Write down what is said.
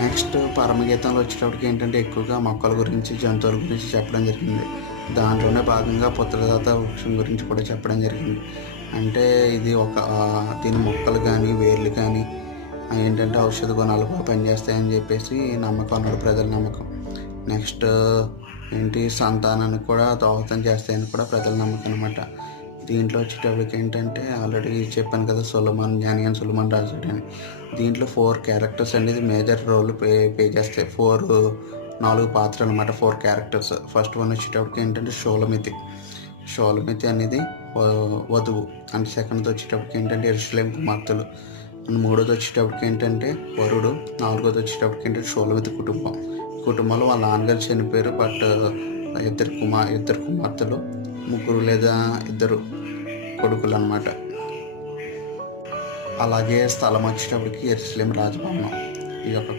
Next పరమగీతంలో వచ్చేటప్పటికి ఏంటంటే ఎక్కువగా మొక్కల గురించి, జంతువుల గురించి చెప్పడం జరిగింది. దాంట్లోనే భాగంగా పుత్రదాత వృక్షం గురించి కూడా చెప్పడం జరిగింది. అంటే ఇది దీని మొక్కలు కానీ, వేర్లు కానీ ఏంటంటే ఔషధ గుణాలుగా పనిచేస్తాయని చెప్పేసి నమ్మకం అన్నమాట, ప్రజల నమ్మకం. నెక్స్ట్ ఏంటి సంతానానికి కూడా దోహదం చేస్తాయని కూడా ప్రజల నమ్మకం అనమాట. దీంట్లో వచ్చేటప్పటికి ఏంటంటే ఆల్రెడీ చెప్పాను కదా, జ్ఞాని అని సులమాన్ రాశాడని. దీంట్లో 4 క్యారెక్టర్స్ అనేది మేజర్ రోల్ పే చేస్తాయి. 4 పాత్రలు అనమాట, 4 క్యారెక్టర్స్. ఫస్ట్ వన్ వచ్చేటప్పటికి ఏంటంటే షోలమితి అనేది వధువు. అండ్ సెకండ్ది వచ్చేటప్పటికి ఏంటంటే యెరూషలేము కుమార్తెలు. అండ్ మూడోది వచ్చేటప్పటికి ఏంటంటే వరుడు. నాలుగోది వచ్చేటప్పటికి ఏంటంటే షోలమితి కుటుంబంలో వాళ్ళ నాన్నగారు చనిపోయారు. బట్ ఇద్దరు కుమార్తెలు, ముగ్గురు లేదా 2 కొడుకులు అన్నమాట. అలాగే స్థలం వచ్చేటప్పటికి యెరూషలేము రాజభవనం. ఈ యొక్క